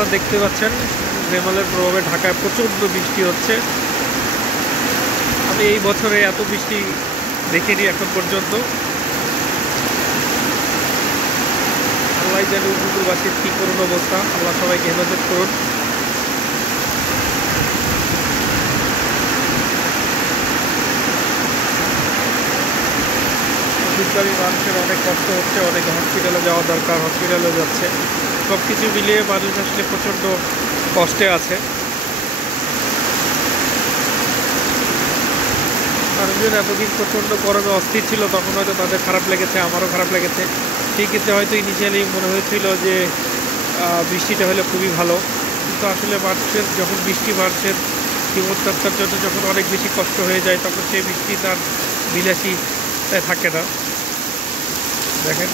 আপনারা দেখতে পাচ্ছেন রেমালের প্রভাবে ঢাকায় প্রচণ্ড বৃষ্টি হচ্ছে। আমি এই বছরে এত বৃষ্টি দেখিনি এখন পর্যন্ত। আল্লাহ জানে উপকূলবাসীর কী করুন অবস্থা, আল্লাহ সবাইকে হেফাজত করুন। শীতকালীন মানুষের অনেক কষ্ট হচ্ছে, অনেক হসপিটালে যাওয়া দরকার, হসপিটালে যাচ্ছে। সব কিছু মিলিয়ে মানুষ আসলে প্রচণ্ড কষ্টে আছে। মানুষজন এতদিন প্রচণ্ড গরমে অস্থির ছিল, তখন হয়তো তাদের খারাপ লেগেছে, আমারও খারাপ লেগেছে। সেই ক্ষেত্রে হয়তো ইনিশিয়ালি মনে হয়েছিল যে বৃষ্টিটা হলে খুবই ভালো, কিন্তু আসলে মানুষের যখন বৃষ্টি মানুষের জীবনযাত্রার জন্য যখন অনেক বেশি কষ্ট হয়ে যায়, তখন সেই বৃষ্টি তার বিলাসী থাকে না। দেখেন